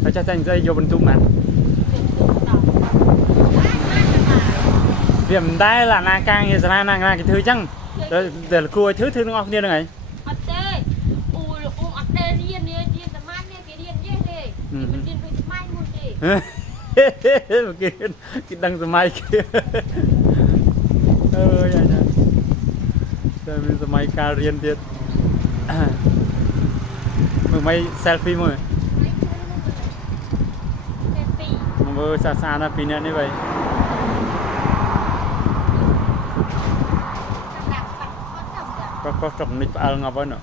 เขาจะแต่งใจโยบรรทุกมันเดี๋ยวมันได้ละนากลางเฮสนานางกี่thứ chăngเดี๋ยวครัวthứ nó ngọt như thế nàyอัดเต้อูอัดเต้เรียนสมาร์ทเนี่ยเรียนเยอะเลยมันเรียนไปสมัยหมดเลยcái đăng sớm mai kia vậy nè giờ mình sớm mai ca riêngទៀតมึงไม่เซลฟี่มั้ยมึงซานะปีนี้นี่ไปก็จบนิดเอาเงาไว้เนาะ